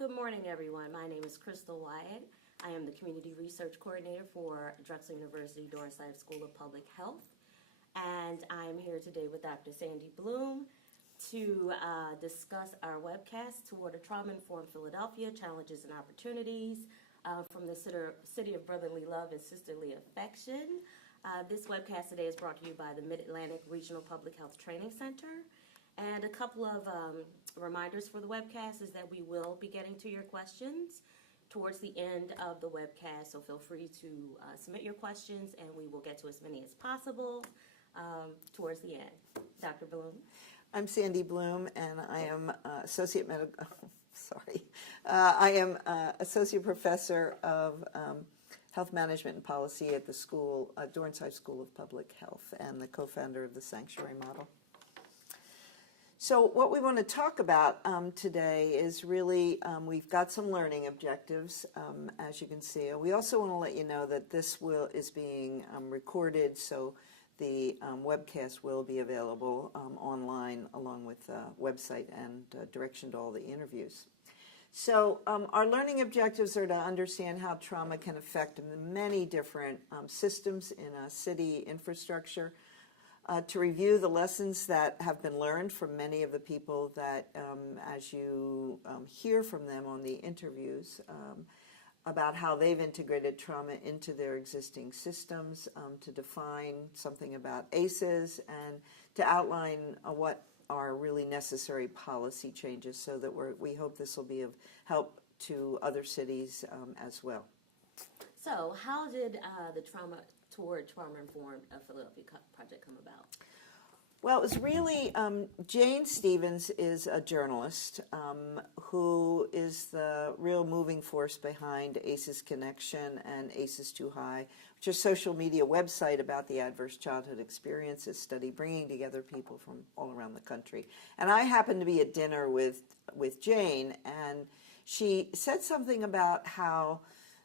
Good morning, everyone. My name is Crystal Wyatt. I am the Community Research Coordinator for Drexel University Dornside School of Public Health. And I'm here today with Dr. Sandy Bloom to discuss our webcast toward a trauma-informed Philadelphia, challenges and opportunities from the City of Brotherly Love and Sisterly Affection. This webcast today is brought to you by the Mid-Atlantic Regional Public Health Training Center. And a couple of reminders for the webcast is that we will be getting to your questions towards the end of the webcast, so feel free to submit your questions and we will get to as many as possible towards the end. Dr. Bloom. I'm Sandy Bloom, and I am I am Associate Professor of Health Management and Policy at the school, Dornside School of Public Health, and the co-founder of the Sanctuary Model. So what we want to talk about today is really, we've got some learning objectives, as you can see. We also want to let you know that this is being recorded, so the webcast will be available online along with website and direction to all the interviews. So our learning objectives are to understand how trauma can affect many different systems in a city infrastructure, to review the lessons that have been learned from many of the people that, as you hear from them on the interviews, about how they've integrated trauma into their existing systems, to define something about ACEs, and to outline what are really necessary policy changes, so that we hope this will be of help to other cities as well. So how did the Trauma-Informed Philadelphia project come about? Well, it was really, Jane Stevens is a journalist who is the real moving force behind ACEs Connection and ACEs Too High, which is a social media website about the adverse childhood experiences study, bringing together people from all around the country. And I happened to be at dinner with Jane, and she said something about how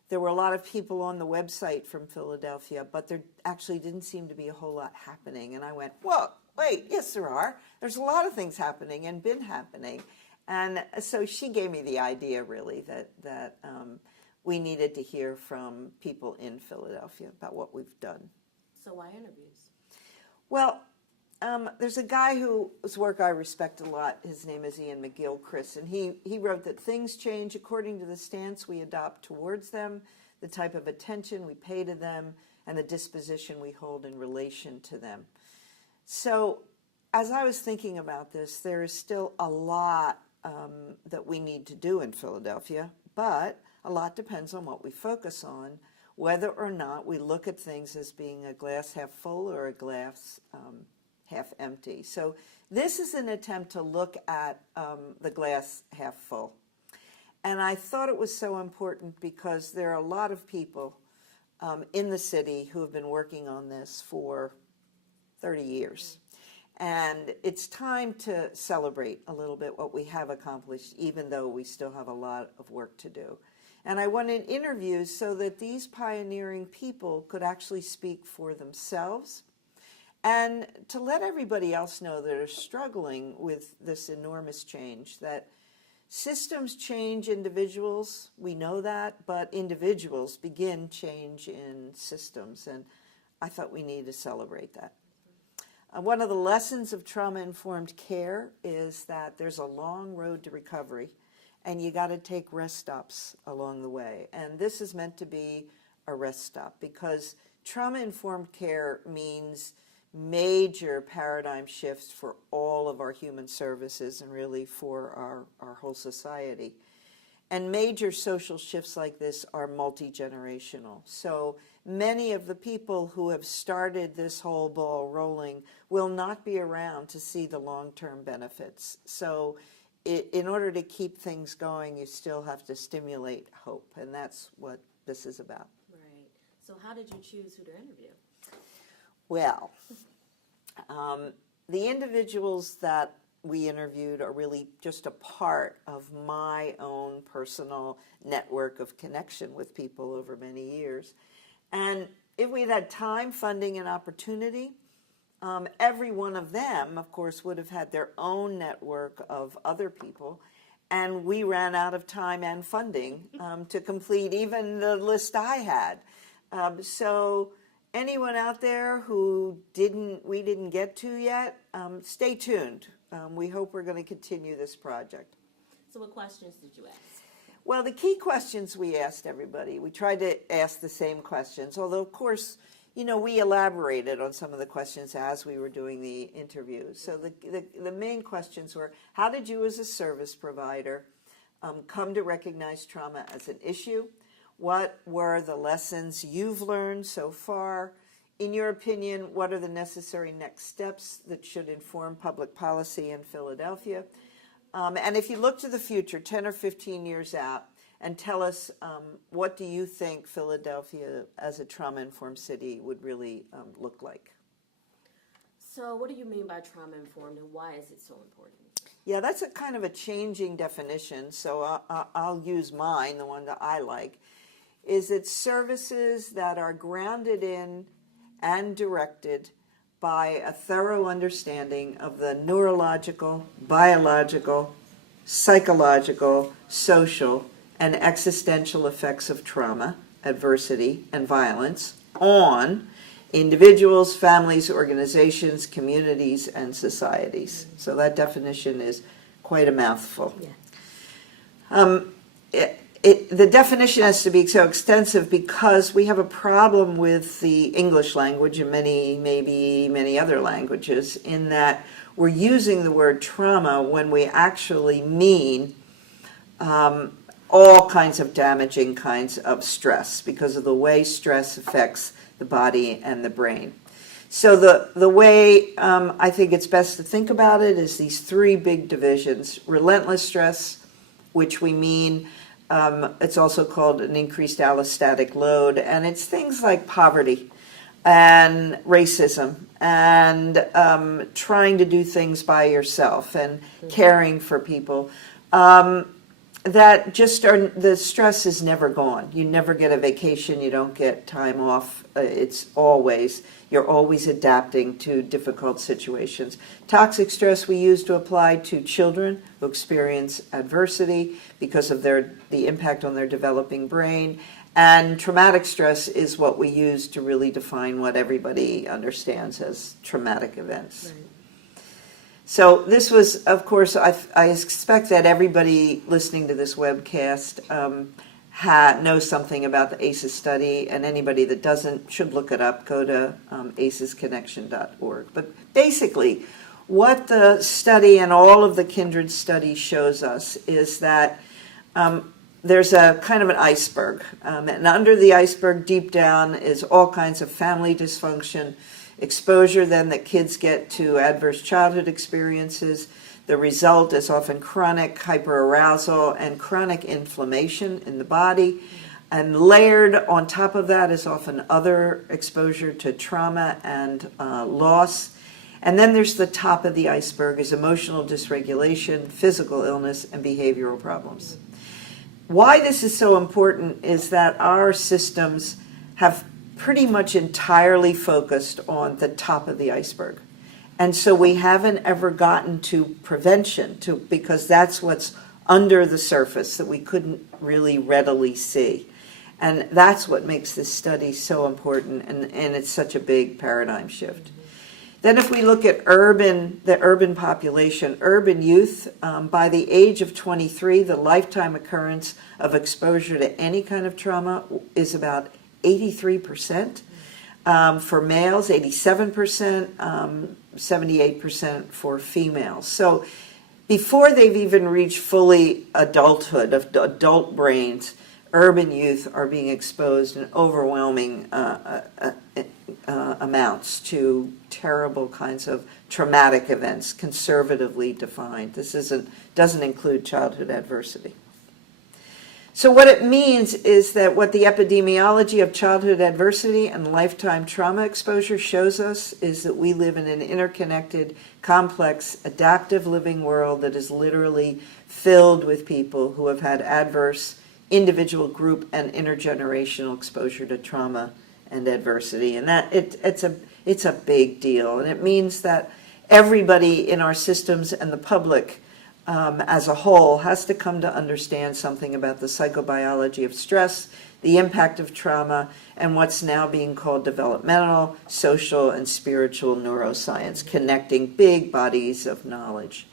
there were a lot of people on the website from Philadelphia, but there actually didn't seem to be a whole lot happening. And I went, well, wait, yes, there are. There's a lot of things happening and been happening. And so she gave me the idea, really, that we needed to hear from people in Philadelphia about what we've done. So why interviews? Well, there's a guy whose work I respect a lot. His name is Ian McGill-Chris, and he wrote that things change according to the stance we adopt towards them, the type of attention we pay to them, and the disposition we hold in relation to them. So as I was thinking about this, there is still a lot that we need to do in Philadelphia, but a lot depends on what we focus on, whether or not we look at things as being a glass half full or a glass half empty. So this is an attempt to look at the glass half full. And I thought it was so important because there are a lot of people in the city who have been working on this for 30 years. And it's time to celebrate a little bit what we have accomplished, even though we still have a lot of work to do. And I wanted interviews so that these pioneering people could actually speak for themselves, and to let everybody else know that are struggling with this enormous change, that systems change individuals, we know that, but individuals begin change in systems, and I thought we need to celebrate that. One of the lessons of trauma-informed care is that there's a long road to recovery, and you got to take rest stops along the way. And this is meant to be a rest stop, because trauma-informed care means major paradigm shifts for all of our human services and really for our whole society. And major social shifts like this are multi-generational. So many of the people who have started this whole ball rolling will not be around to see the long-term benefits. So in order to keep things going, you still have to stimulate hope, and that's what this is about. Right. So how did you choose who to interview? Well, the individuals that we interviewed are really just a part of my own personal network of connection with people over many years. And if we'd had time, funding, and opportunity, every one of them, of course, would have had their own network of other people. and we ran out of time and funding to complete even the list I had. So anyone out there who we didn't get to yet, stay tuned. We hope we're going to continue this project. So what questions did you ask? Well, the key questions we asked everybody, we tried to ask the same questions, although, of course, we elaborated on some of the questions as we were doing the interviews. So the main questions were, how did you as a service provider come to recognize trauma as an issue? What were the lessons you've learned so far? In your opinion, what are the necessary next steps that should inform public policy in Philadelphia? And if you look to the future, 10 or 15 years out, and tell us what do you think Philadelphia as a trauma-informed city would really look like? So what do you mean by trauma-informed, and why is it so important? Yeah, that's a kind of a changing definition, so I'll use mine, the one that I like, is it services that are grounded in and directed by a thorough understanding of the neurological, biological, psychological, social, and existential effects of trauma, adversity, and violence on individuals, families, organizations, communities, and societies. So that definition is quite a mouthful. Yeah. The definition has to be so extensive because we have a problem with the English language and many other languages, in that we're using the word trauma when we actually mean all kinds of damaging kinds of stress because of the way stress affects the body and the brain. So the way I think it's best to think about it is these three big divisions: relentless stress, which we mean it's also called an increased allostatic load, and it's things like poverty and racism and trying to do things by yourself and caring for people. That just are, the stress is never gone. You never get a vacation, you don't get time off. You're always adapting to difficult situations. Toxic stress we use to apply to children who experience adversity because of the impact on their developing brain. And traumatic stress is what we use to really define what everybody understands as traumatic events. Right. So this was, of course, I expect that everybody listening to this webcast knows something about the ACEs study, and anybody that doesn't should look it up. Go to acesconnection.org. But basically, what the study and all of the kindred studies shows us is that there's a kind of an iceberg, and under the iceberg, deep down, is all kinds of family dysfunction, exposure then that kids get to adverse childhood experiences. The result is often chronic hyperarousal and chronic inflammation in the body. And layered on top of that is often other exposure to trauma and loss. And then there's the top of the iceberg is emotional dysregulation, physical illness, and behavioral problems. Why this is so important is that our systems have pretty much entirely focused on the top of the iceberg. And so we haven't ever gotten to prevention, because that's what's under the surface that we couldn't really readily see. And that's what makes this study so important, and it's such a big paradigm shift. Then if we look at the urban population, urban youth, by the age of 23, the lifetime occurrence of exposure to any kind of trauma is about 83%. For males, 87%, 78% for females. So before they've even reached fully adulthood, of adult brains, urban youth are being exposed in overwhelming amounts to terrible kinds of traumatic events, conservatively defined. This doesn't include childhood adversity. So what it means is that what the epidemiology of childhood adversity and lifetime trauma exposure shows us is that we live in an interconnected, complex, adaptive living world that is literally filled with people who have had adverse individual, group, and intergenerational exposure to trauma and adversity. And that it's a big deal. And it means that everybody in our systems and the public as a whole has to come to understand something about the psychobiology of stress, the impact of trauma, and what's now being called developmental, social, and spiritual neuroscience, connecting big bodies of knowledge.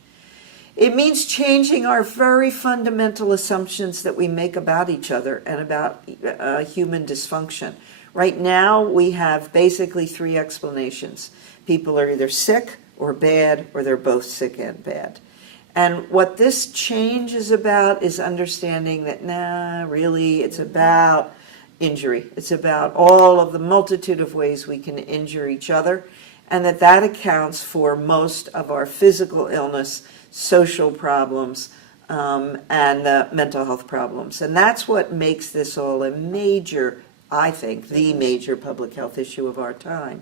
It means changing our very fundamental assumptions that we make about each other and about human dysfunction. Right now, we have basically three explanations. People are either sick or bad, or they're both sick and bad. And what this change is about is understanding that, really, it's about injury. It's about all of the multitude of ways we can injure each other, and that accounts for most of our physical illness, social problems, and mental health problems. And that's what makes this all a major, I think, the major public health issue of our time.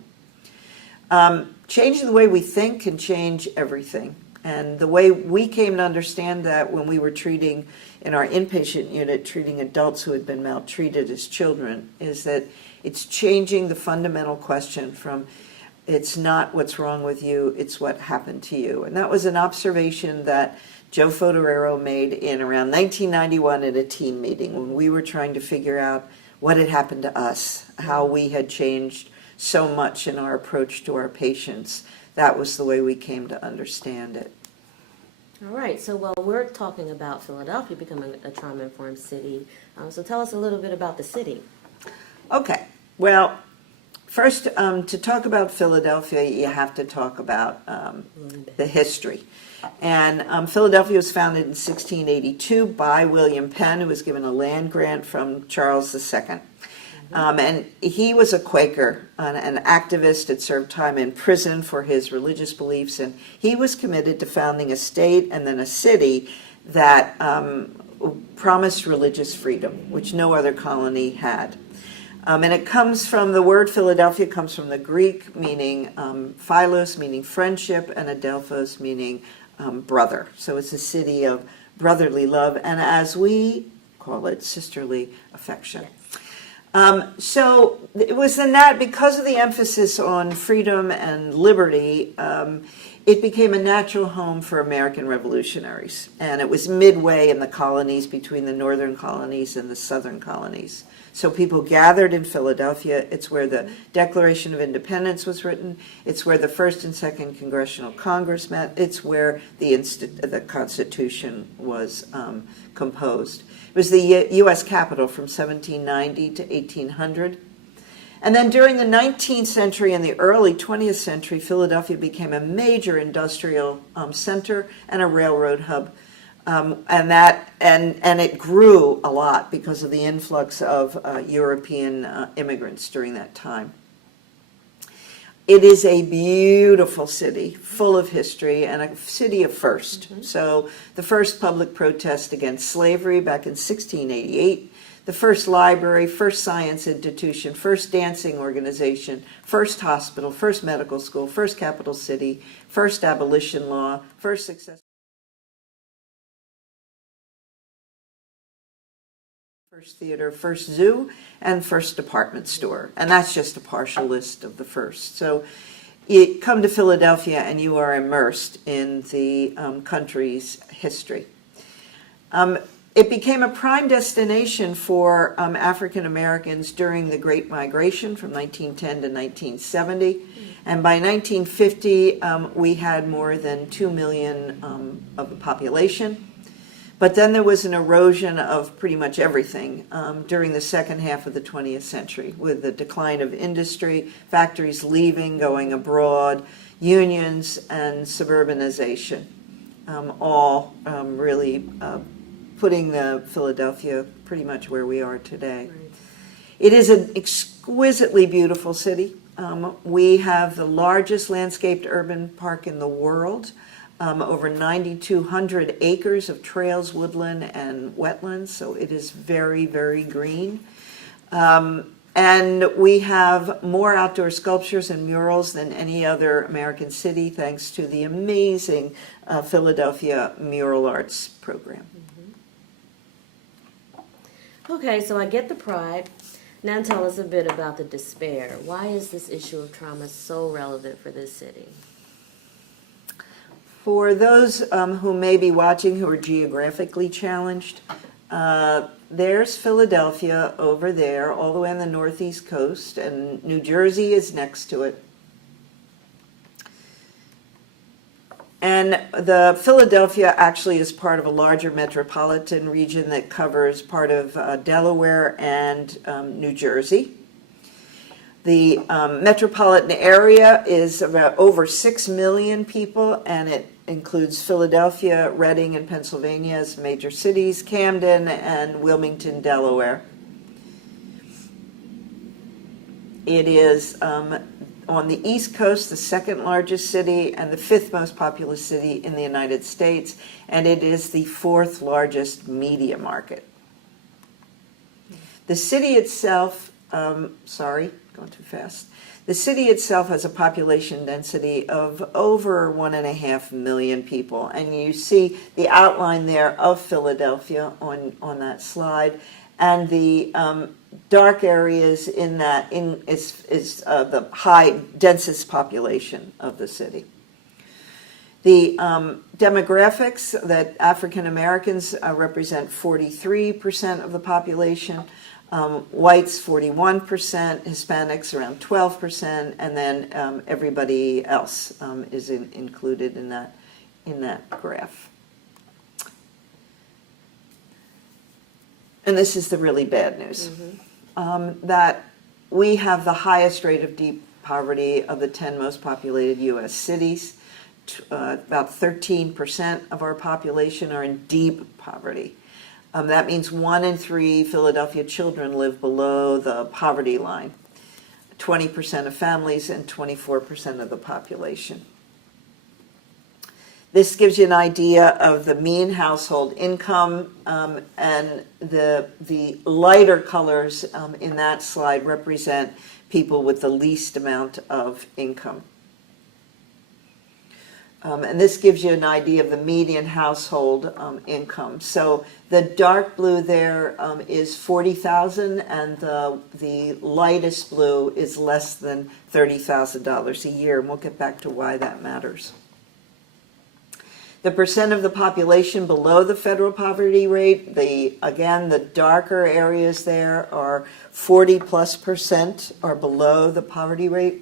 Changing the way we think can change everything. And the way we came to understand that when we were treating, in our inpatient unit, treating adults who had been maltreated as children, is that it's changing the fundamental question from it's not what's wrong with you, it's what happened to you. And that was an observation that Joe Fotorero made in around 1991 at a team meeting when we were trying to figure out what had happened to us, how we had changed so much in our approach to our patients. That was the way we came to understand it. All right, so while we're talking about Philadelphia becoming a trauma-informed city, so tell us a little bit about the city. Okay, well, first, to talk about Philadelphia, you have to talk about the history. And Philadelphia was founded in 1682 by William Penn, who was given a land grant from Charles II. And he was a Quaker, an activist, had served time in prison for his religious beliefs, and he was committed to founding a state and then a city that promised religious freedom, which no other colony had. And it comes from, the word Philadelphia comes from the Greek meaning philos, meaning friendship, and adelphos, meaning brother. So it's a city of brotherly love, and as we call it, sisterly affection. So it was in that, because of the emphasis on freedom and liberty, it became a natural home for American revolutionaries. And it was midway in the colonies, between the northern colonies and the southern colonies. So people gathered in Philadelphia. It's where the Declaration of Independence was written. It's where the First and Second Congressional Congress met. It's where the Constitution was composed. It was the U.S. Capitol from 1790 to 1800. And then during the 19th century and the early 20th century, Philadelphia became a major industrial center and a railroad hub. And it grew a lot because of the influx of European immigrants during that time. It is a beautiful city, full of history, and a city of first. So the first public protest against slavery back in 1688, the first library, first science institution, first dancing organization, first hospital, first medical school, first capital city, first abolition law, first success. First theater, first zoo, and first department store. And that's just a partial list of the first. So you come to Philadelphia and you are immersed in the country's history. It became a prime destination for African Americans during the Great Migration from 1910 to 1970. And by 1950, we had more than 2 million of the population. But then there was an erosion of pretty much everything during the second half of the 20th century, with the decline of industry, factories leaving, going abroad, unions, and suburbanization, all really putting Philadelphia pretty much where we are today. Right. It is an exquisitely beautiful city. We have the largest landscaped urban park in the world. Over 9,200 acres of trails, woodland, and wetlands, so it is very, very green. And we have more outdoor sculptures and murals than any other American city, thanks to the amazing Philadelphia Mural Arts program. Okay, so I get the pride. Now tell us a bit about the despair. Why is this issue of trauma so relevant for this city? For those who may be watching who are geographically challenged, there's Philadelphia over there, all the way on the northeast coast, and New Jersey is next to it. And the Philadelphia actually is part of a larger metropolitan region that covers part of Delaware and New Jersey. The metropolitan area is about over 6 million people, and it includes Philadelphia, Reading, and Pennsylvania as major cities, Camden, and Wilmington, Delaware. It is on the East Coast, the second largest city and the fifth most populous city in the United States, and it is the fourth largest media market. The city itself, sorry, going too fast. The city itself has a population density of over 1.5 million people, and you see the outline there of Philadelphia on that slide, and the dark areas in that is the high densest population of the city. The demographics, that African Americans represent 43% of the population, whites 41%, Hispanics around 12%, and then everybody else is included in that graph. And this is the really bad news, that we have the highest rate of deep poverty of the 10 most populated U.S. cities. About 13% of our population are in deep poverty. That means 1 in 3 Philadelphia children live below the poverty line, 20% of families and 24% of the population. This gives you an idea of the mean household income, and the lighter colors in that slide represent people with the least amount of income. And this gives you an idea of the median household income. So the dark blue there is $40,000, and the lightest blue is less than $30,000 a year, and we'll get back to why that matters. The percent of the population below the federal poverty rate, again, the darker areas there are 40+% are below the poverty rate.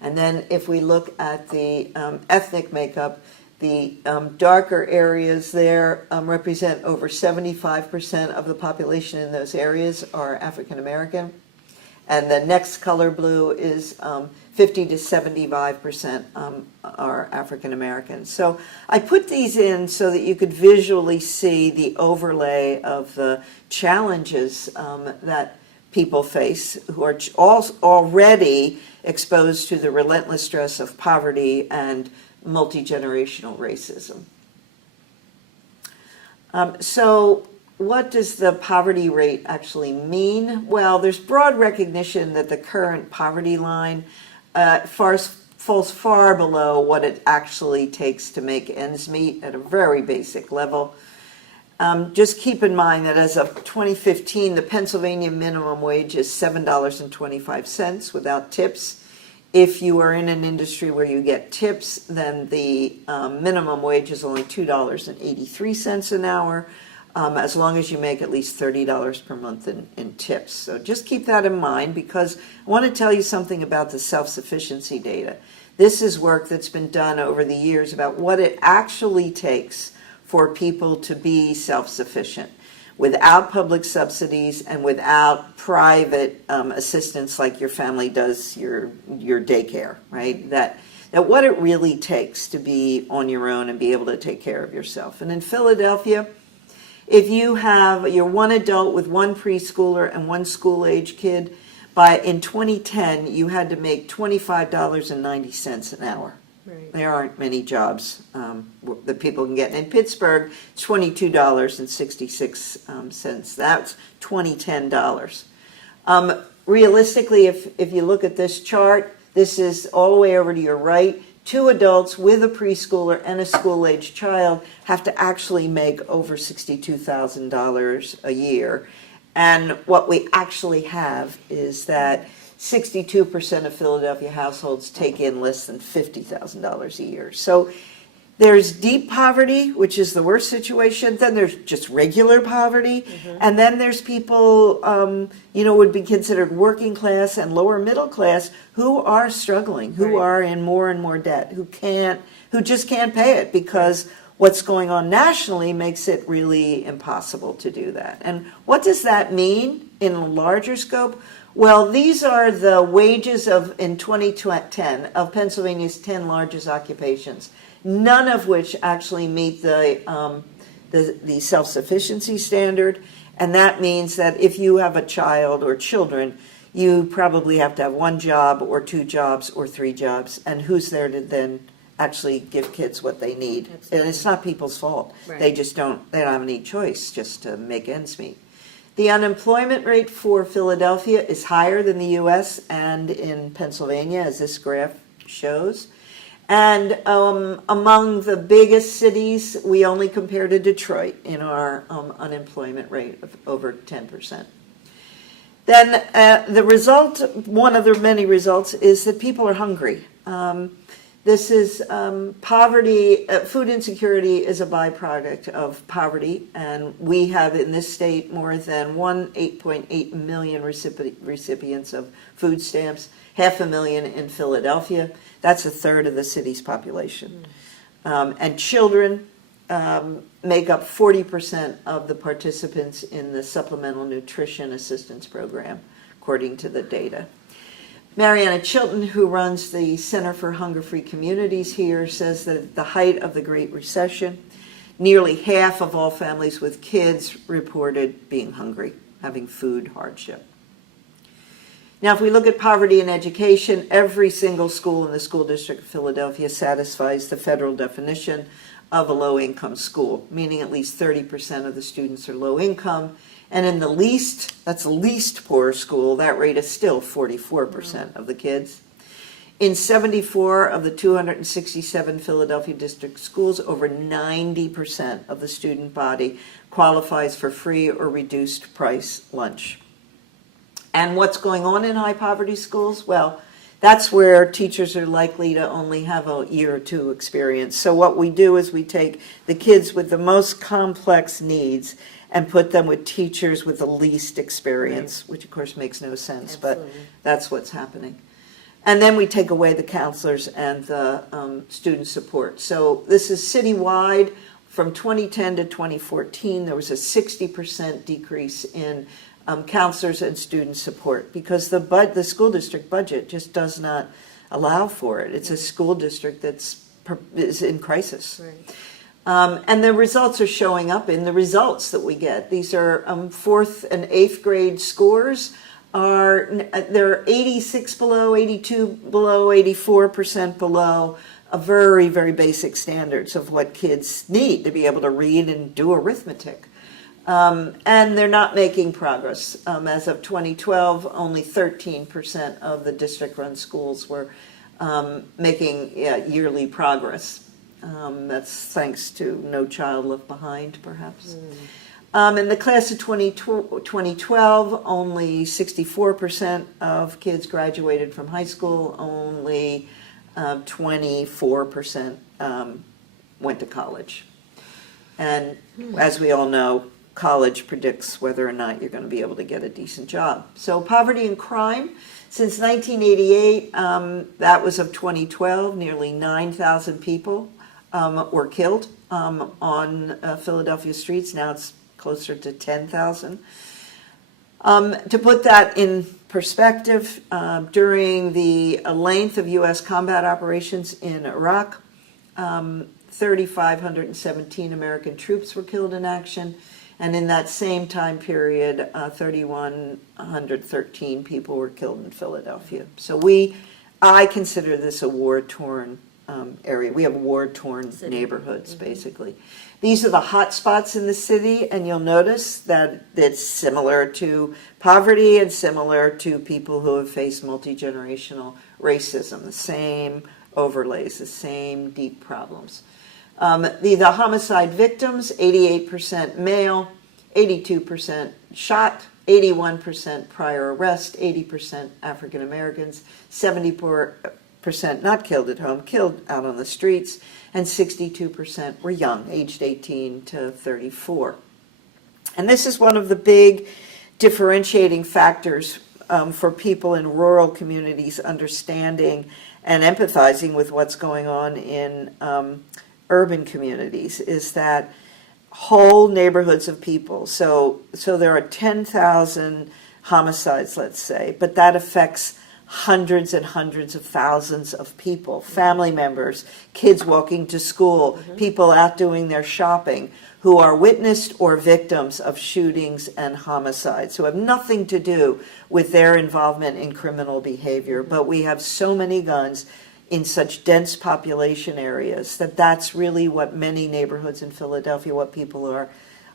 And then if we look at the ethnic makeup, the darker areas there represent over 75% of the population in those areas are African American. And the next color blue is 50 to 75% are African American. So I put these in so that you could visually see the overlay of the challenges that people face who are already exposed to the relentless stress of poverty and multi-generational racism. So what does the poverty rate actually mean? Well, there's broad recognition that the current poverty line falls far below what it actually takes to make ends meet at a very basic level. Just keep in mind that as of 2015, the Pennsylvania minimum wage is $7.25 without tips. If you are in an industry where you get tips, then the minimum wage is only $2.83 an hour, as long as you make at least $30 per month in tips. So just keep that in mind, because I want to tell you something about the self-sufficiency data. This is work that's been done over the years about what it actually takes for people to be self-sufficient without public subsidies and without private assistance like your family does your daycare, right? That what it really takes to be on your own and be able to take care of yourself. And in Philadelphia, if you're one adult with one preschooler and one school-age kid, in 2010, you had to make $25.90 an hour. Right. There aren't many jobs that people can get. And in Pittsburgh, it's $22.66. That's 2010 dollars. Realistically, if you look at this chart, this is all the way over to your right. 2 adults with a preschooler and a school-age child have to actually make over $62,000 a year. And what we actually have is that 62% of Philadelphia households take in less than $50,000 a year. So there's deep poverty, which is the worst situation. Then there's just regular poverty. And then there's people, would be considered working class and lower middle class who are struggling, who are in more and more debt, who just can't pay it because what's going on nationally makes it really impossible to do that. And what does that mean in a larger scope? Well, these are the wages in 2010 of Pennsylvania's 10 largest occupations, none of which actually meet the self-sufficiency standard. And that means that if you have a child or children, you probably have to have one job or two jobs or three jobs. And who's there to then actually give kids what they need? Absolutely. And it's not people's fault. Right. They don't have any choice just to make ends meet. The unemployment rate for Philadelphia is higher than the U.S. and in Pennsylvania, as this graph shows. And among the biggest cities, we only compare to Detroit in our unemployment rate of over 10%. Then the result, one of the many results, is that people are hungry. This is poverty. Food insecurity is a byproduct of poverty, and we have in this state more than 8.8 million recipients of food stamps, 500,000 in Philadelphia. That's a third of the city's population. And children make up 40% of the participants in the Supplemental Nutrition Assistance Program, according to the data. Mariana Chilton, who runs the Center for Hunger-Free Communities here, says that at the height of the Great Recession, nearly half of all families with kids reported being hungry, having food hardship. Now, if we look at poverty in education, every single school in the school district of Philadelphia satisfies the federal definition of a low-income school, meaning at least 30% of the students are low income. And in the least poor school, that rate is still 44% of the kids. In 74 of the 267 Philadelphia district schools, over 90% of the student body qualifies for free or reduced price lunch. And what's going on in high poverty schools? Well, that's where teachers are likely to only have a year or two experience. So what we do is we take the kids with the most complex needs and put them with teachers with the least experience, which of course makes no sense, but that's what's happening. And then we take away the counselors and the student support. So this is citywide. From 2010 to 2014, there was a 60% decrease in counselors and student support because the school district budget just does not allow for it. It's a school district is in crisis. Right. And the results are showing up in the results that we get. These are 4th and 8th grade scores. They're 86 below, 82 below, 84% below a very, very basic standards of what kids need to be able to read and do arithmetic. And they're not making progress. As of 2012, only 13% of the district-run schools were making yearly progress. That's thanks to No Child Left Behind, perhaps. In the class of 2012, only 64% of kids graduated from high school. Only 24% went to college. And as we all know, college predicts whether or not you're going to be able to get a decent job. So poverty and crime. Since 1988, that was of 2012, nearly 9,000 people were killed on Philadelphia streets. Now it's closer to 10,000. To put that in perspective, during the length of U.S. combat operations in Iraq, 3,517 American troops were killed in action. And in that same time period, 3,113 people were killed in Philadelphia. So I consider this a war-torn area. We have war-torn neighborhoods, basically. These are the hot spots in the city, and you'll notice that it's similar to poverty and similar to people who have faced multi-generational racism, the same overlays, the same deep problems. The homicide victims, 88% male, 82% shot, 81% prior arrest, 80% African Americans, 74% not killed at home, killed out on the streets, and 62% were young, aged 18 to 34. And this is one of the big differentiating factors for people in rural communities understanding and empathizing with what's going on in urban communities, is that whole neighborhoods of people. So there are 10,000 homicides, let's say, but that affects hundreds and hundreds of thousands of people, family members, kids walking to school, people out doing their shopping, who are witnessed or victims of shootings and homicides, who have nothing to do with their involvement in criminal behavior. But we have so many guns in such dense population areas that that's really what many neighborhoods in Philadelphia, what people are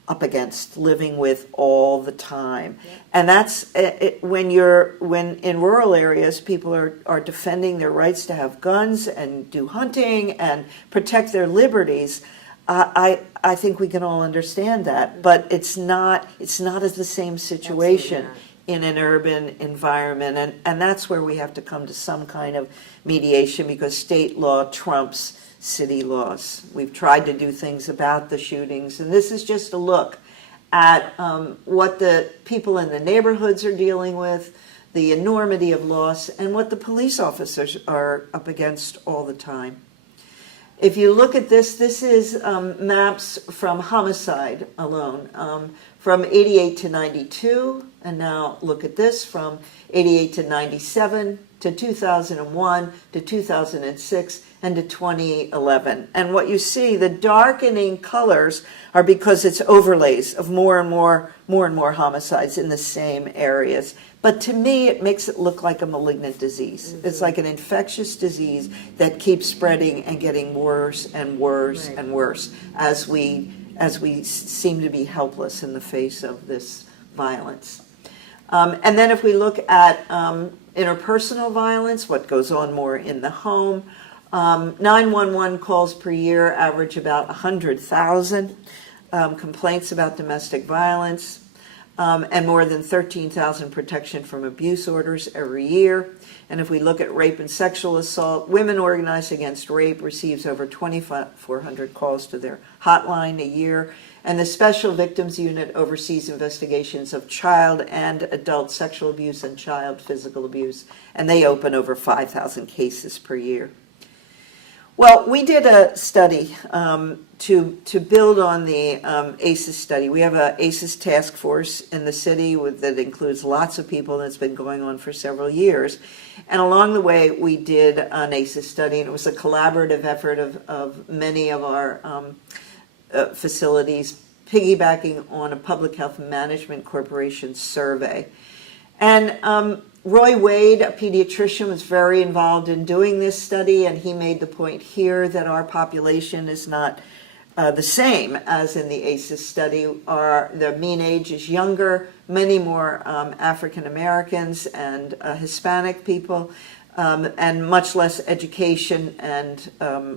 up against, living with all the time. Yeah. And that's when in rural areas, people are defending their rights to have guns and do hunting and protect their liberties. I think we can all understand that, but it's not the same situation in an urban environment, and that's where we have to come to some kind of mediation, because state law trumps city laws. We've tried to do things about the shootings, and this is just a look at what the people in the neighborhoods are dealing with, the enormity of loss, and what the police officers are up against all the time. If you look at this, this is maps from homicide alone, from 88 to 92, and now look at this from 88 to 97 to 2001 to 2006 and to 2011. And what you see, the darkening colors are because it's overlays of more and more homicides in the same areas. But to me, it makes it look like a malignant disease. Mm-hmm. It's like an infectious disease that keeps spreading and getting worse and worse and worse as we seem to be helpless in the face of this violence. And then if we look at interpersonal violence, what goes on more in the home, 911 calls per year average about 100,000 complaints about domestic violence, and more than 13,000 protection from abuse orders every year. And if we look at rape and sexual assault, Women Organized Against Rape receives over 2,400 calls to their hotline a year. And the Special Victims Unit oversees investigations of child and adult sexual abuse and child physical abuse. And they open over 5,000 cases per year. Well, we did a study to build on the ACEs study. We have an ACEs task force in the city that includes lots of people, and it's been going on for several years. And along the way, we did an ACEs study, and it was a collaborative effort of many of our facilities, piggybacking on a Public Health Management Corporation survey. And Roy Wade, a pediatrician, was very involved in doing this study, and he made the point here that our population is not the same as in the ACEs study. The mean age is younger, many more African Americans and Hispanic people, and much less education and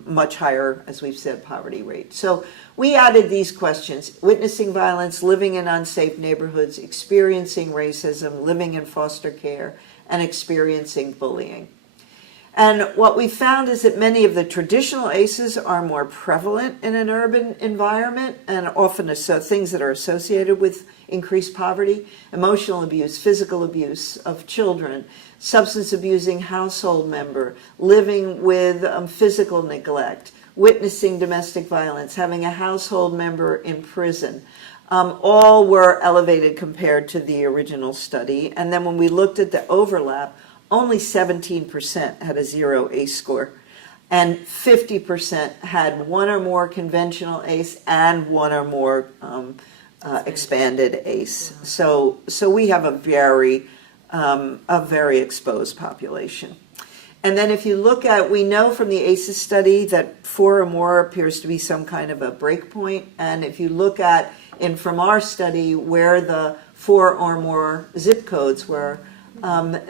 much higher, as we've said, poverty rate. So we added these questions: witnessing violence, living in unsafe neighborhoods, experiencing racism, living in foster care, and experiencing bullying. And what we found is that many of the traditional ACEs are more prevalent in an urban environment, and often things that are associated with increased poverty: emotional abuse, physical abuse of children, substance abusing household member, living with physical neglect, witnessing domestic violence, having a household member in prison. All were elevated compared to the original study. And then when we looked at the overlap, only 17% had a 0 ACE score, and 50% had one or more conventional ACE and one or more expanded ACE. So we have a very exposed population. And then if you look at, we know from the ACEs study that 4 or more appears to be some kind of a break point. And if you look at, from our study, where the 4 or more zip codes were,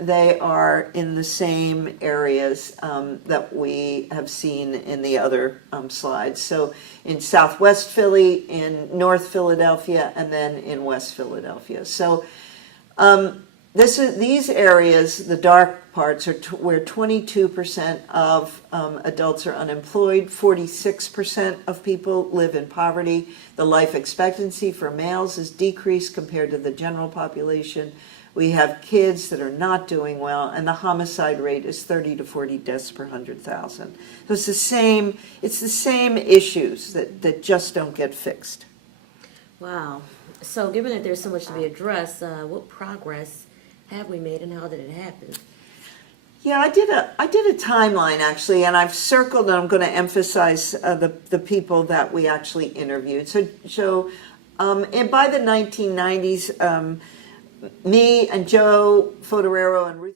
they are in the same areas that we have seen in the other slides. So in Southwest Philly, in North Philadelphia, and then in West Philadelphia. So These areas, the dark parts, are where 22% of adults are unemployed, 46% of people live in poverty. The life expectancy for males is decreased compared to the general population. We have kids that are not doing well, and the homicide rate is 30 to 40 deaths per 100,000. So it's the same issues that just don't get fixed. Wow. So given that there's so much to be addressed, what progress have we made and how did it happen? Yeah, I did a timeline actually, and I've circled, and I'm going to emphasize the people that we actually interviewed. And by the 1990s, me and Joe Fotorero and Ruth,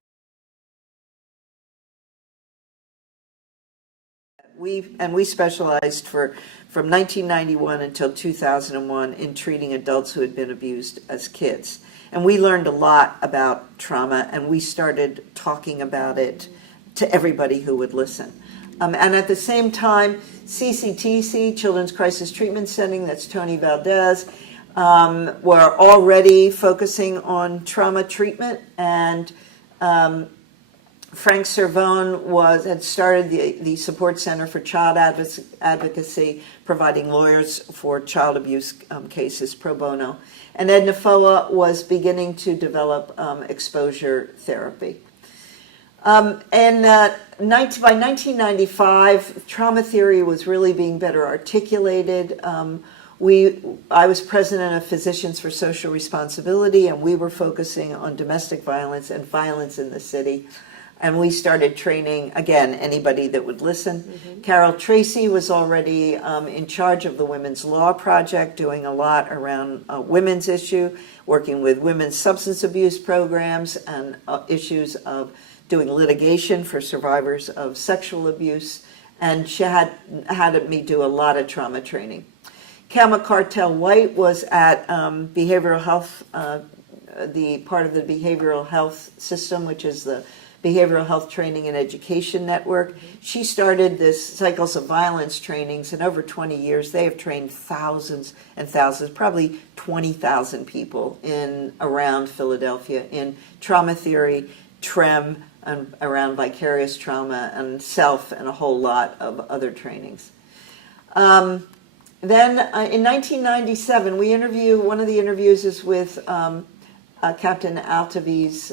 we specialized from 1991 until 2001 in treating adults who had been abused as kids. And we learned a lot about trauma, and we started talking about it to everybody who would listen. And at the same time, CCTC, Children's Crisis Treatment Center, that's Tony Valdez, were already focusing on trauma treatment, and Frank Cervone had started the Support Center for Child Advocacy, providing lawyers for child abuse cases pro bono. And Ed Nafoa was beginning to develop exposure therapy. By 1995, trauma theory was really being better articulated. I was president of Physicians for Social Responsibility, and we were focusing on domestic violence and violence in the city. And we started training, again, anybody that would listen. Mm-hmm. Carol Tracy was already in charge of the Women's Law Project, doing a lot around women's issue, working with women's substance abuse programs and issues of doing litigation for survivors of sexual abuse. And she had me do a lot of trauma training. Kama Cartel-White was at behavioral health, the part of the behavioral health system, which is the Behavioral Health Training and Education Network. She started this Cycles of Violence trainings, and over 20 years they have trained thousands and thousands, probably 20,000 people around Philadelphia in trauma theory, TREM, and around vicarious trauma and self, and a whole lot of other trainings. Then in 1997, one of the interviews is with Captain Altavi's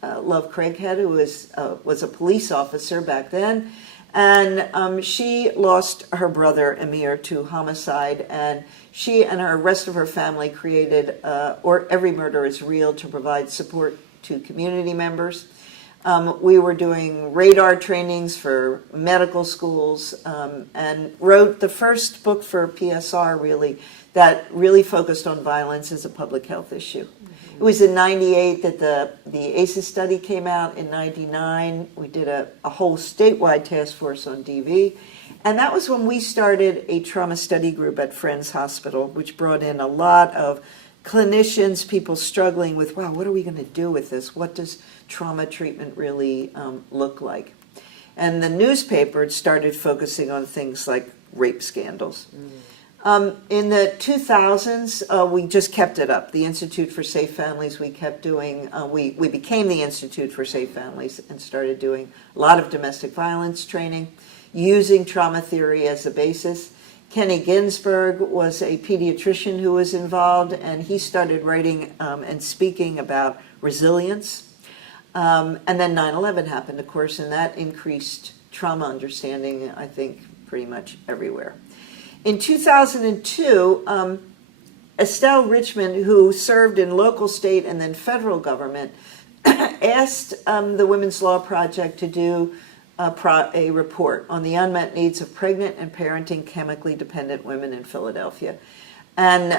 Love Craighead, who was a police officer back then, and she lost her brother Amir to homicide, and she and the rest of her family created Every Murder is Real to provide support to community members. We were doing radar trainings for medical schools, and wrote the first book for PSR that really focused on violence as a public health issue. It was in 98 that the ACEs study came out. In 99, we did a whole statewide task force on DV. And that was when we started a trauma study group at Friends Hospital, which brought in a lot of clinicians, people struggling with, wow, what are we going to do with this? What does trauma treatment really look like? And the newspaper started focusing on things like rape scandals. In the 2000s, we just kept it up. The Institute for Safe Families, we kept doing, we became the Institute for Safe Families and started doing a lot of domestic violence training, using trauma theory as a basis. Kenny Ginsberg was a pediatrician who was involved, and he started writing and speaking about resilience. And then 9/11 happened, of course, and that increased trauma understanding, I think, pretty much everywhere. In 2002, Estelle Richmond, who served in local, state, and then federal government, asked the Women's Law Project to do a report on the unmet needs of pregnant and parenting chemically dependent women in Philadelphia. And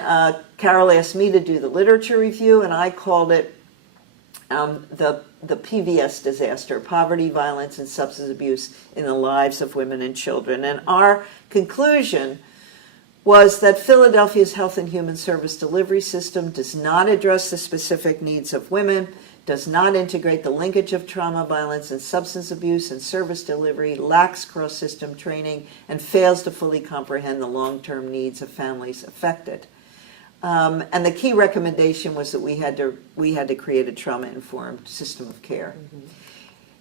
Carol asked me to do the literature review, and I called it the PVS disaster, poverty, violence, and substance abuse in the lives of women and children. And our conclusion was that Philadelphia's Health and Human Service delivery system does not address the specific needs of women, does not integrate the linkage of trauma, violence, and substance abuse and service delivery, lacks cross-system training, and fails to fully comprehend the long-term needs of families affected. And the key recommendation was that we had to create a trauma-informed system of care.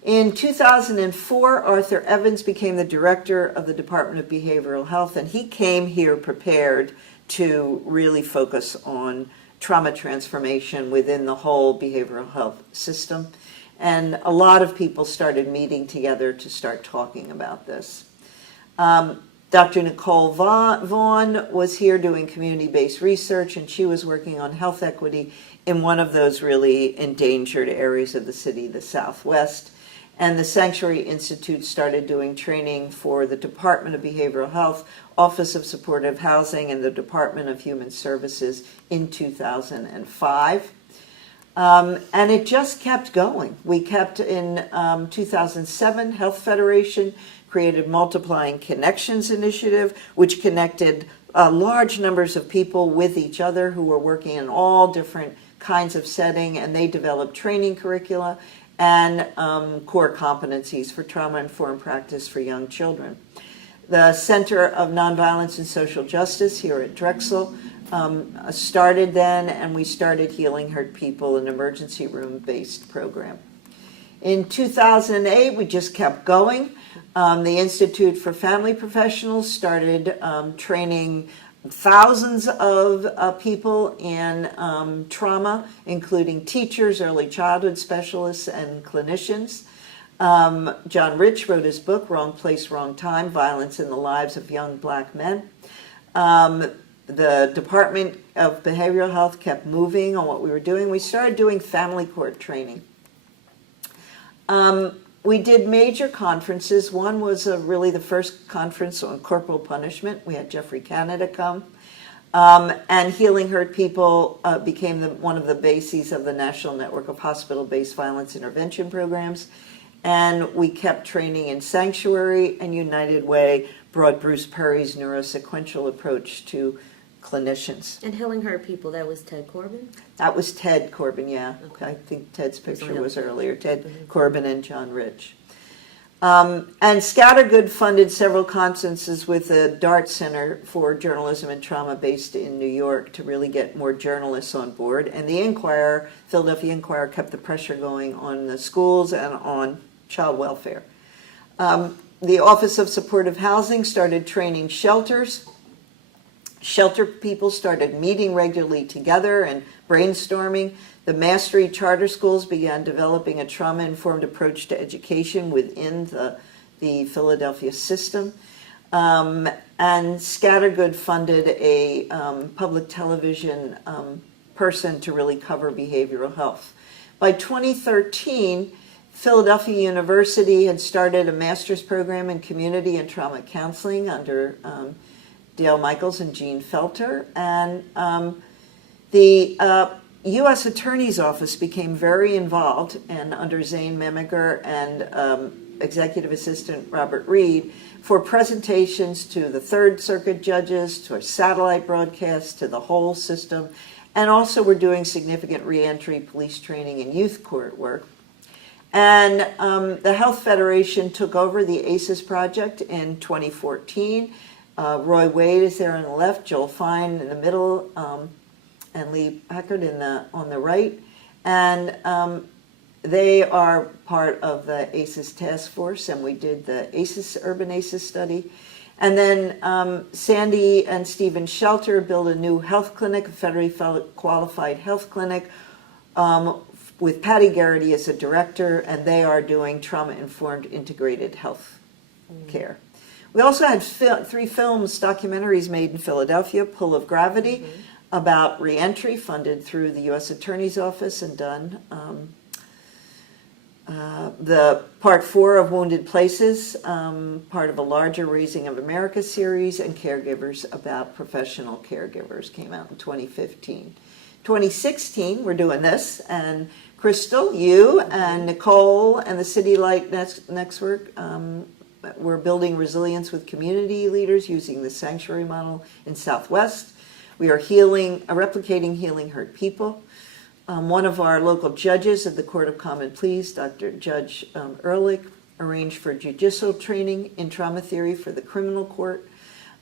In 2004, Arthur Evans became the director of the Department of Behavioral Health, and he came here prepared to really focus on trauma transformation within the whole behavioral health system. And a lot of people started meeting together to start talking about this. Dr. Nicole Vaughn was here doing community-based research, and she was working on health equity in one of those really endangered areas of the city, the Southwest. And the Sanctuary Institute started doing training for the Department of Behavioral Health, Office of Supportive Housing, and the Department of Human Services in 2005. And it just kept going. We kept in 2007, Health Federation created Multiplying Connections Initiative, which connected large numbers of people with each other who were working in all different kinds of setting, and they developed training curricula and core competencies for trauma-informed practice for young children. The Center of Nonviolence and Social Justice here at Drexel started then, and we started Healing Hurt People, an emergency room-based program. In 2008, we just kept going. The Institute for Family Professionals started training thousands of people in trauma, including teachers, early childhood specialists, and clinicians. John Rich wrote his book, Wrong Place, Wrong Time, Violence in the Lives of Young Black Men. The Department of Behavioral Health kept moving on what we were doing. We started doing family court training. We did major conferences. One was really the first conference on corporal punishment. We had Jeffrey Canada come. And Healing Hurt People became one of the bases of the National Network of Hospital-Based Violence Intervention Programs. And we kept training in Sanctuary, and United Way brought Bruce Perry's neurosequential approach to clinicians. And Healing Hurt People, that was Ted Corbin? That was Ted Corbin, yeah. Okay. I think Ted's picture was earlier. Ted Mm-hmm. Corbin and John Rich. And Scattergood funded several conferences with the Dart Center for Journalism and Trauma based in New York to really get more journalists on board. And the Inquirer, Philadelphia Inquirer, kept the pressure going on the schools and on child welfare. The Office of Supportive Housing started training shelters. Shelter people started meeting regularly together and brainstorming. The Mastery Charter Schools began developing a trauma-informed approach to education within the Philadelphia system. And Scattergood funded a public television person to really cover behavioral health. By 2013, Philadelphia University had started a master's program in community and trauma counseling under Dale Michaels and Jean Felter. And the U.S. Attorney's Office became very involved, and under Zane Memiger and Executive Assistant Robert Reed, for presentations to the Third Circuit judges, to our satellite broadcasts, to the whole system, and also we're doing significant reentry police training and youth court work. And the Health Federation took over the ACES project in 2014. Roy Wade is there on the left, Joel Fine in the middle, and Lee Packard on the right. And they are part of the ACES task force, and we did the ACES, Urban ACES study. And then Sandy and Stephen Shelter built a new health clinic, a federally qualified health clinic, with Patty Garrity as a director, and they are doing trauma-informed integrated health care. We also had 3 films, documentaries made in Philadelphia, Pull of Gravity, about reentry, funded through the U.S. Attorney's Office and done. The part 4 of Wounded Places, part of a larger Raising of America series, and Caregivers about professional caregivers came out in 2015. 2016, we're doing this, and Crystal, you and Nicole and the City Light Network, we're building resilience with community leaders using the sanctuary model in Southwest. We are replicating Healing Hurt People. One of our local judges at the Court of Common Pleas, Dr. Judge Ehrlich, arranged for judicial training in trauma theory for the criminal court.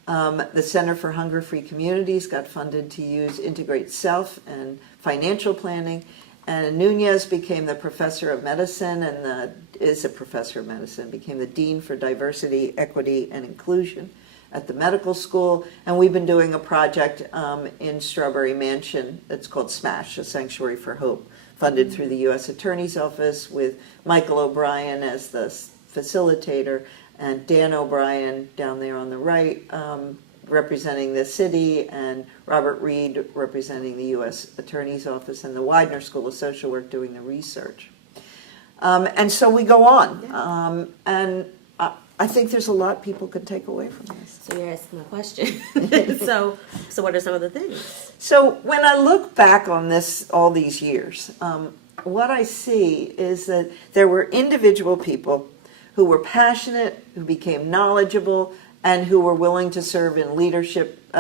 The Center for Hunger-Free Communities got funded to use Integrate Self and financial planning. And Nunez became the professor of medicine is a professor of medicine, became the dean for diversity, equity, and inclusion at the medical school. And we've been doing a project in Strawberry Mansion that's called SMASH, a Sanctuary for Hope, funded through the U.S. Attorney's Office with Michael O'Brien as the facilitator and Dan O'Brien down there on the right representing the city, and Robert Reed representing the U.S. Attorney's Office, and the Widener School of Social Work doing the research. And so we go on. And I think there's a lot people could take away from this. So you're asking my question. So what are some of the things? So when I look back on this all these years, what I see is that there were individual people who were passionate, who became knowledgeable, and who were willing to serve in leadership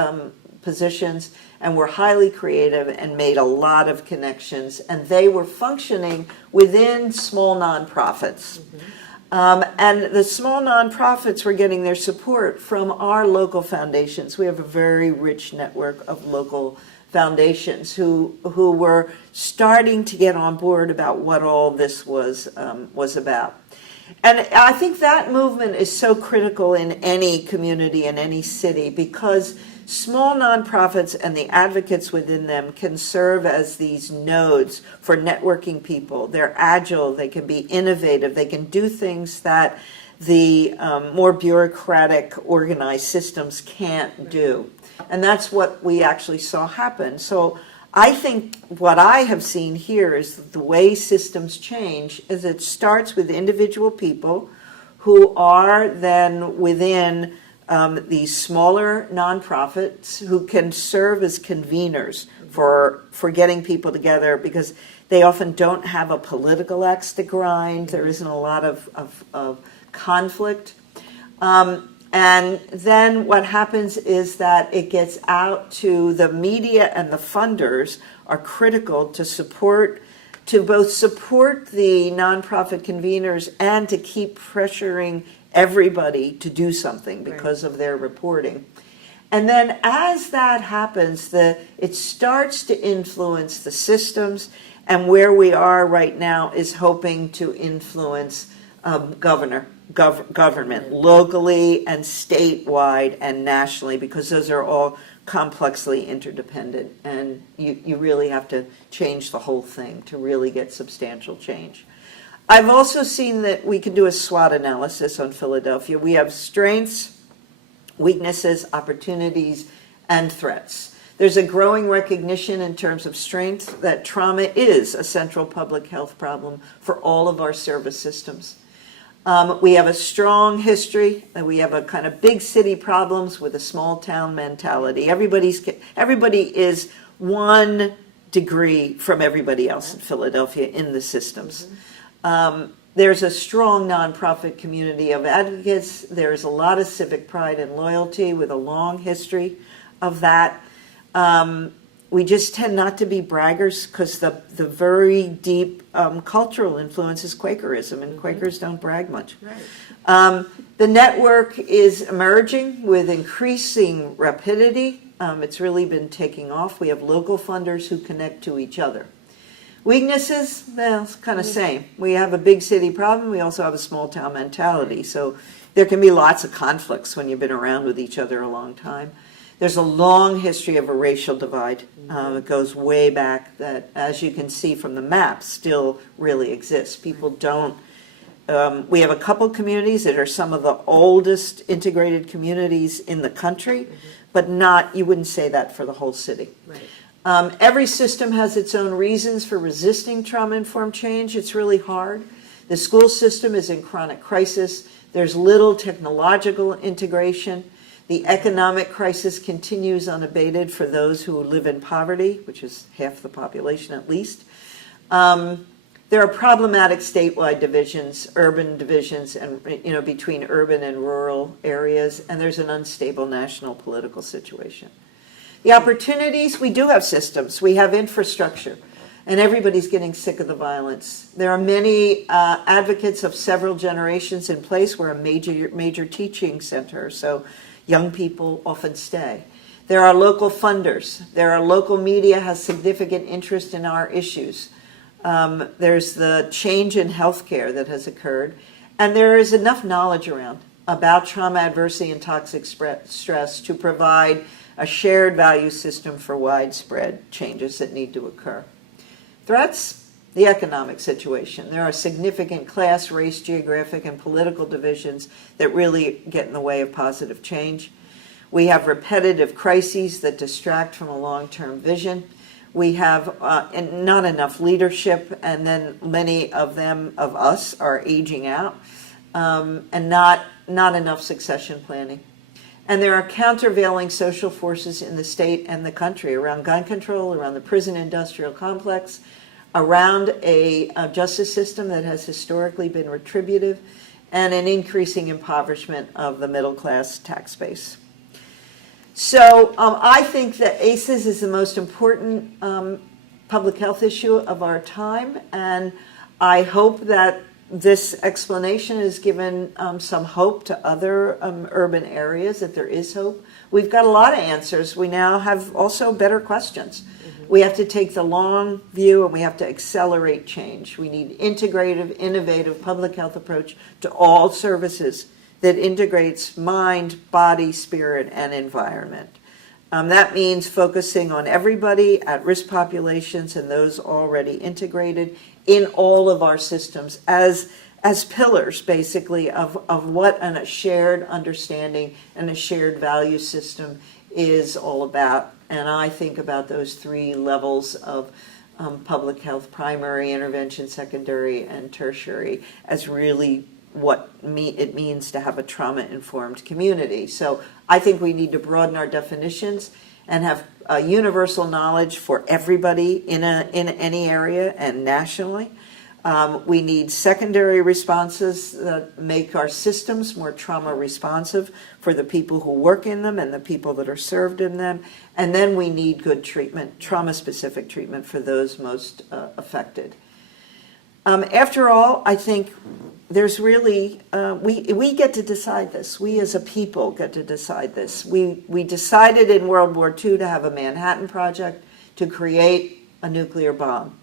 positions, and were highly creative and made a lot of connections. And they were functioning within small nonprofits. And the small nonprofits were getting their support from our local foundations. We have a very rich network of local foundations who were starting to get on board about what all this was about. And I think that movement is so critical in any community, in any city, because small nonprofits and the advocates within them can serve as these nodes for networking people. They're agile, they can be innovative, they can do things that the more bureaucratic, organized systems can't do. And that's what we actually saw happen. So I think what I have seen here is the way systems change is it starts with individual people who are then within these smaller nonprofits who can serve as conveners for getting people together, because they often don't have a political axe to grind. There isn't a lot of conflict. And then what happens is that it gets out to the media, and the funders are critical to both support the nonprofit conveners and to keep pressuring everybody to do something because of their reporting. And then as that happens, it starts to influence the systems, and where we are right now is hoping to influence government locally and statewide and nationally, because those are all complexly interdependent, and you really have to change the whole thing to really get substantial change. I've also seen that we can do a SWOT analysis on Philadelphia. We have strengths, weaknesses, opportunities, and threats. There's a growing recognition in terms of strength that trauma is a central public health problem for all of our service systems. We have a strong history, and we have a kind of big city problems with a small town mentality. Everybody is 1 degree from everybody else in Philadelphia in the systems. There's a strong nonprofit community of advocates. There's a lot of civic pride and loyalty with a long history of that. We just tend not to be braggers, because the very deep cultural influence is Quakerism, and Quakers don't brag much. Right. The network is emerging with increasing rapidity. It's really been taking off. We have local funders who connect to each other. Weaknesses, well, it's kind of same. We have a big city problem. We also have a small town mentality. So there can be lots of conflicts when you've been around with each other a long time. There's a long history of a racial divide. It goes way back, that, as you can see from the map, still really exists. People don't, we have a couple communities that are some of the oldest integrated communities in the country, but not, you wouldn't say that for the whole city. Right. Every system has its own reasons for resisting trauma-informed change. It's really hard. The school system is in chronic crisis. There's little technological integration. The economic crisis continues unabated for those who live in poverty, which is half the population at least. There are problematic statewide divisions, urban divisions, and between urban and rural areas, and there's an unstable national political situation. The opportunities, we do have systems, we have infrastructure, and everybody's getting sick of the violence. There are many advocates of several generations in place. We're a major teaching center, so young people often stay. There are local funders. There are local media has significant interest in our issues. There's the change in healthcare that has occurred, and there is enough knowledge around about trauma, adversity, and toxic stress to provide a shared value system for widespread changes that need to occur. Threats, the economic situation. There are significant class, race, geographic, and political divisions that really get in the way of positive change. We have repetitive crises that distract from a long-term vision. We have not enough leadership, and then many of us are aging out, and not enough succession planning. And there are countervailing social forces in the state and the country around gun control, around the prison industrial complex, around a justice system that has historically been retributive, and an increasing impoverishment of the middle class tax base. So I think that ACEs is the most important public health issue of our time, and I hope that this explanation has given some hope to other urban areas, that there is hope. We've got a lot of answers. We now have also better questions. We have to take the long view, and we have to accelerate change. We need integrative, innovative public health approach to all services that integrates mind, body, spirit, and environment. That means focusing on everybody, at-risk populations, and those already integrated in all of our systems as pillars, basically, of what a shared understanding and a shared value system is all about. And I think about those three levels of public health: primary, intervention, secondary, and tertiary, as really what it means to have a trauma-informed community. So I think we need to broaden our definitions and have universal knowledge for everybody in any area and nationally. We need secondary responses that make our systems more trauma responsive for the people who work in them and the people that are served in them. And then we need good treatment, trauma-specific treatment for those most affected. After all, I think there's really, we get to decide this. We as a people get to decide this. We decided in World War II to have a Manhattan Project to create a nuclear bomb.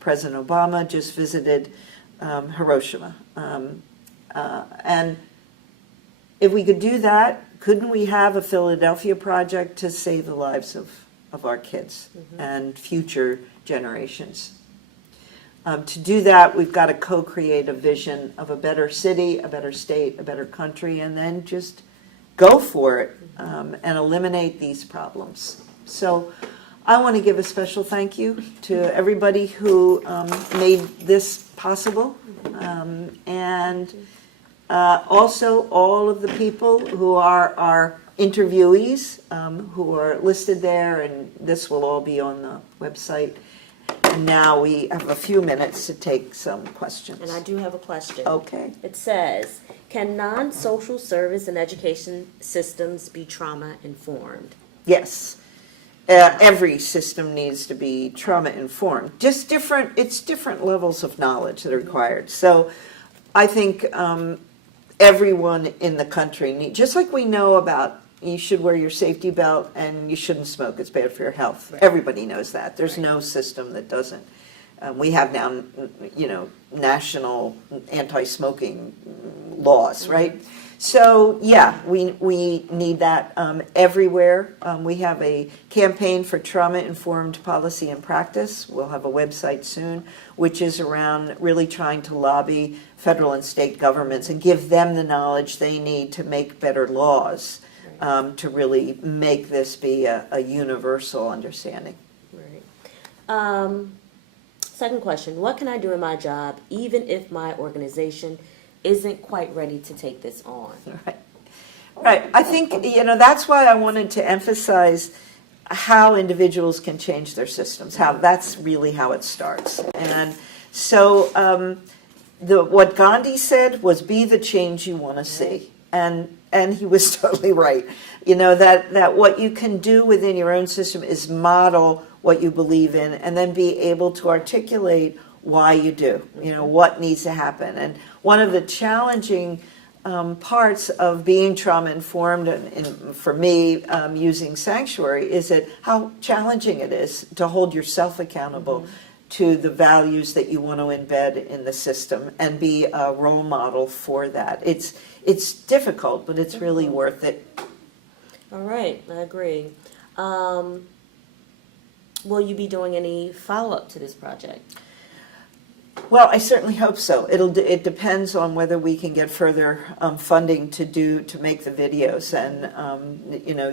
President Obama just visited Hiroshima. And if we could do that, couldn't we have a Philadelphia Project to save the lives of our kids and future generations? To do that, we've got to co-create a vision of a better city, a better state, a better country, and then just go for it and eliminate these problems. So I want to give a special thank you to everybody who made this possible, and also all of the people who are our interviewees who are listed there, and this will all be on the website. And now we have a few minutes to take some questions. And I do have a question. Okay. It says, can non-social service and education systems be trauma-informed? Yes. Every system needs to be trauma-informed. Just different, it's different levels of knowledge that are required. So I think everyone in the country just like we know about you should wear your safety belt and you shouldn't smoke, it's bad for your health. Right. Everybody knows that. There's no system that doesn't. We have now, national anti-smoking laws, right? So, yeah, we need that everywhere. We have a campaign for trauma-informed policy and practice. We'll have a website soon, which is around really trying to lobby federal and state governments and give them the knowledge they need to make better laws. To really make this be a universal understanding. Right. Second question, what can I do in my job even if my organization isn't quite ready to take this on? Right. Right. I think, that's why I wanted to emphasize how individuals can change their systems, how that's really how it starts. And so what Gandhi said was, be the change you want to see. And he was totally right. That what you can do within your own system is model what you believe in and then be able to articulate why you do, what needs to happen. And one of the challenging parts of being trauma informed, and for me, using Sanctuary, is that how challenging it is to hold yourself accountable to the values that you want to embed in the system and be a role model for that. It's difficult, but it's really worth it. All right, I agree. Will you be doing any follow-up to this project? Well, I certainly hope so. It depends on whether we can get further funding to make the videos and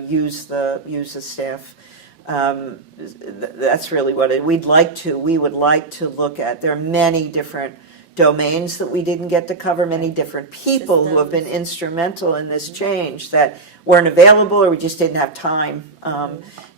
use the staff. That's really what we would like to look at. There are many different domains that we didn't get to cover, many different people who have been instrumental in this change that weren't available or we just didn't have time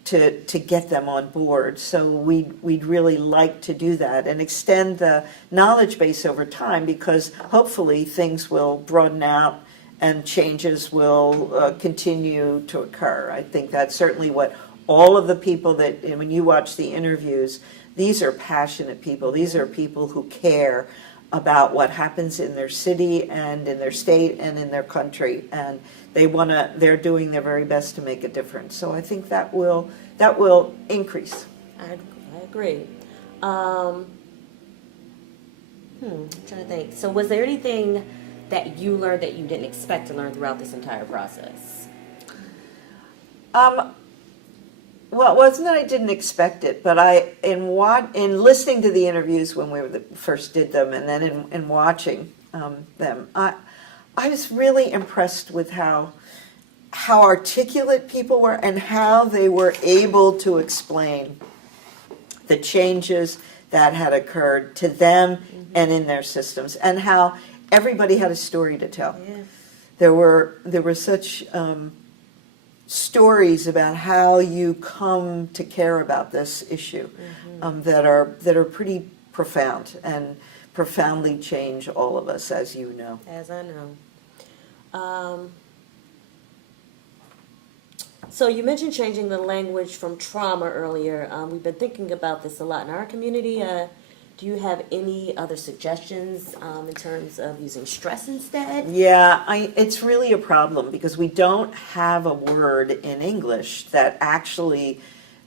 to get them on board. So we'd really like to do that and extend the knowledge base over time, because hopefully things will broaden out and changes will continue to occur. I think that's certainly what all of the people that, when you watch the interviews, these are passionate people. These are people who care about what happens in their city and in their state and in their country, and they're doing their very best to make a difference. So I think that will increase. I agree. I'm trying to think. So was there anything that you learned that you didn't expect to learn throughout this entire process? Well, it wasn't that I didn't expect it, but in listening to the interviews when we first did them, and then in watching them, I was really impressed with how articulate people were and how they were able to explain the changes that had occurred to them and in their systems, and how everybody had a story to tell. Yeah. There were such stories about how you come to care about this issue that are pretty profound and profoundly change all of us, as you know. As I know. So you mentioned changing the language from trauma earlier. We've been thinking about this a lot in our community. Do you have any other suggestions in terms of using stress instead? Yeah, it's really a problem because we don't have a word in English that actually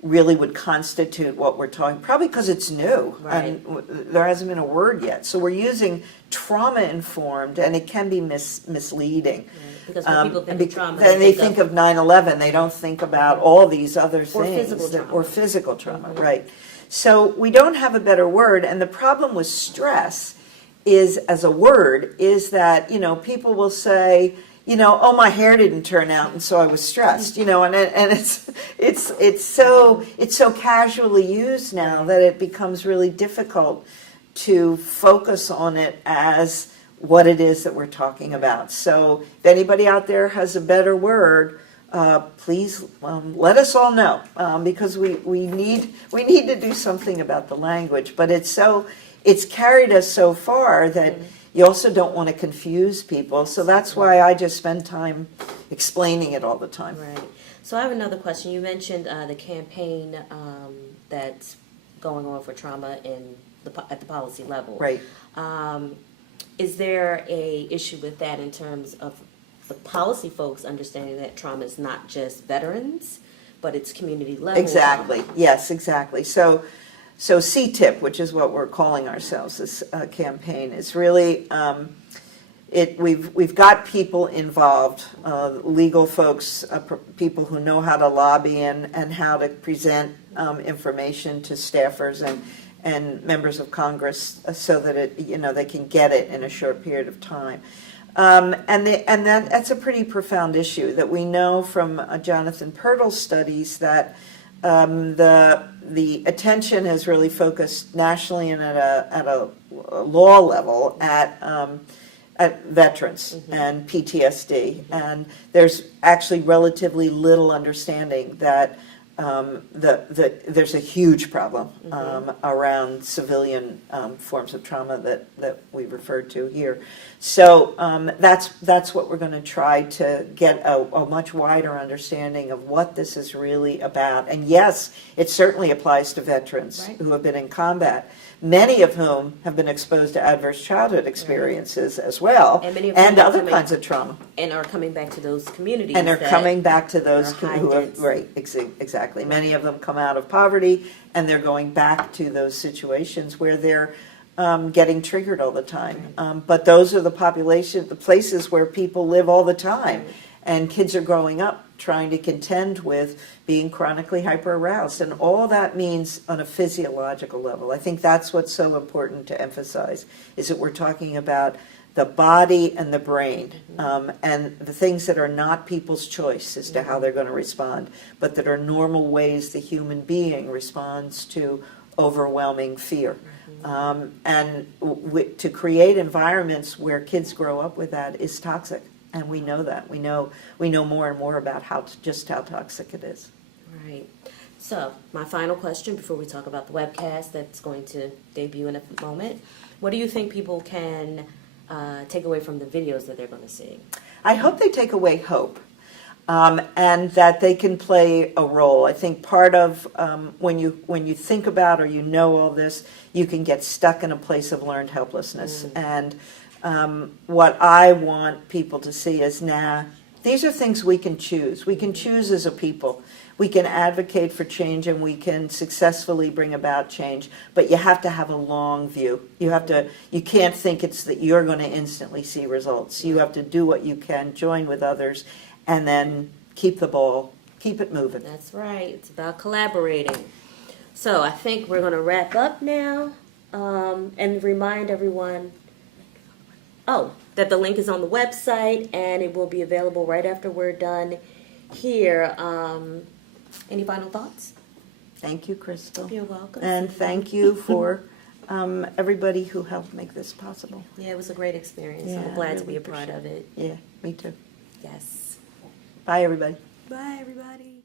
really would constitute what we're talking, probably because it's new. Right. And there hasn't been a word yet. So we're using trauma-informed, and it can be misleading. Right. Because when people think of trauma, then they think of 9/11. They don't think about all these other things. Or physical trauma, right. So we don't have a better word, and the problem with stress is, as a word, is that, people will say, oh, my hair didn't turn out, and so I was stressed, and it's so casually used now that it becomes really difficult to focus on it as what it is that we're talking about. So if anybody out there has a better word, please let us all know, because we need to do something about the language. But it's carried us so far that you also don't want to confuse people. So that's why I just spend time explaining it all the time. Right. So I have another question. You mentioned the campaign that's going on for trauma at the policy level. Right. Is there a issue with that in terms of the policy folks understanding that trauma is not just veterans, but it's community level? Exactly. trauma? Yes, exactly. So CTIP, which is what we're calling ourselves, this campaign, is really we've got people involved, legal folks, people who know how to lobby and how to present information to staffers and members of Congress, so that they can get it in a short period of time. That's a pretty profound issue that we know from Jonathan Pirtle's studies, that the attention has really focused nationally and at a law level at veterans and PTSD, and there's actually relatively little understanding that there's a huge problem around civilian forms of trauma that we referred to here. So that's what we're going to try to get a much wider understanding of what this is really about. And yes, it certainly applies to veterans Right. who have been in combat, many of whom have been exposed to adverse childhood experiences as well, And many of them and are other coming- kinds of trauma. And are coming back to those communities. And they're that coming back to those are high who have, dense. right, exactly. Many of them come out of poverty, and they're going back to those situations where they're getting triggered all the time. But those are the places where people live all the time. And kids are growing up trying to contend with being chronically hyper-aroused. And all that means on a physiological level. I think that's what's so important to emphasize, is that we're talking about the body and the brain, and the things that are not people's choice as to how they're going to respond, but that are normal ways the human being responds to overwhelming fear. And to create environments where kids grow up with that is toxic, and we know that. We know more and more about just how toxic it is. Right. So, my final question before we talk about the webcast that's going to debut in a moment. What do you think people can take away from the videos that they're going to see? I hope they take away hope, and that they can play a role. I think part of when you think about or you know all this, you can get stuck in a place of learned helplessness. And what I want people to see is, these are things we can choose. We can choose as a people. We can advocate for change, and we can successfully bring about change, but you have to have a long view. You can't think it's that you're going to instantly see results. You have to do what you can, join with others, and then keep it moving. That's right. It's about collaborating. So I think we're going to wrap up now, and remind everyone, that the link is on the website, and it will be available right after we're done here. Any final thoughts? Thank you, Crystal. You're welcome. And thank you for everybody who helped make this possible. Yeah, it was a great experience. Yeah, I'm glad I to be really a part of it. Yeah, me too. Yes. Bye, everybody. Bye, everybody.